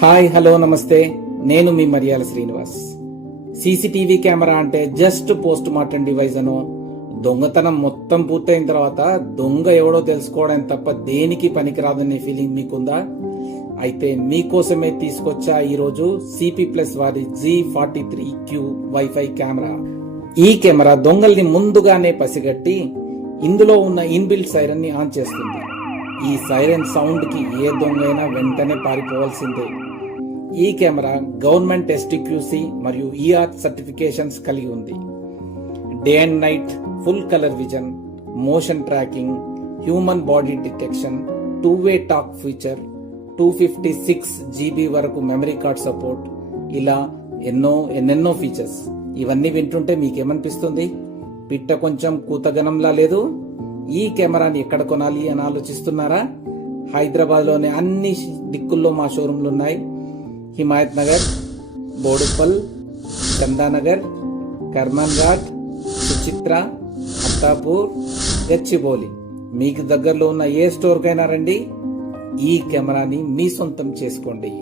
Hi hello నమస్తే, నేను మీ Mariyala Srinivas. CCTV camera అంటే జస్ట్ పోస్ట్ మార్టం డివైస్ అను, దొంగతనం మొత్తం పూర్తయిన తర్వాత దొంగ ఎవడో తెలుసుకోవడం తప్ప దేనికి పనికిరాదనే ఫీలింగ్ మీకుందా? అయితే మీకోసమే తీసుకొచ్చా ఈరోజు సిపి ప్లస్ వారి G43Q వైఫై కెమెరా. ఈ కెమెరా దొంగల్ని ముందుగానే పసిగట్టి ఇందులో ఉన్న ఇన్బిల్ట్ సైరన్ ని ఆన్ చేస్తుంది. ఈ సైరన్ సౌండ్ కి ఏ దొంగైనా వెంటనే పారిపోవాల్సిందే. ఈ కెమెరా గవర్నమెంట్ STQC మరియు ER సర్టిఫికేషన్స్ కలిగి ఉంది. Day and night full colour vision, motion tracking, human body detection, 2-way talk feature, 256 GB వరకు మెమరీ కార్డ్ సపోర్ట్, ఇలా ఎన్నెన్నో ఫీచర్స్. ఇవన్నీ వింటుంటే మీకేమనిపిస్తుంది? పిట్ట కొంచెం కూతగనంలా లేదు? ఈ కెమెరాని ఎక్కడ కొనాలి అని ఆలోచిస్తున్నారా? హైదరాబాద్ లోని అన్ని దిక్కుల్లో మా షోరూంలు ఉన్నాయి. హిమాయత్ నగర్, బోడుప్పల్, చందానగర్, కర్మన్ ఘాట్, సుచిత్ర, అత్తాపూర్, గచ్చిబౌలి. మీకు దగ్గరలో ఉన్న ఏ స్టోర్ కైనా రండి, ఈ కెమెరాని మీ సొంతం చేసుకోండి.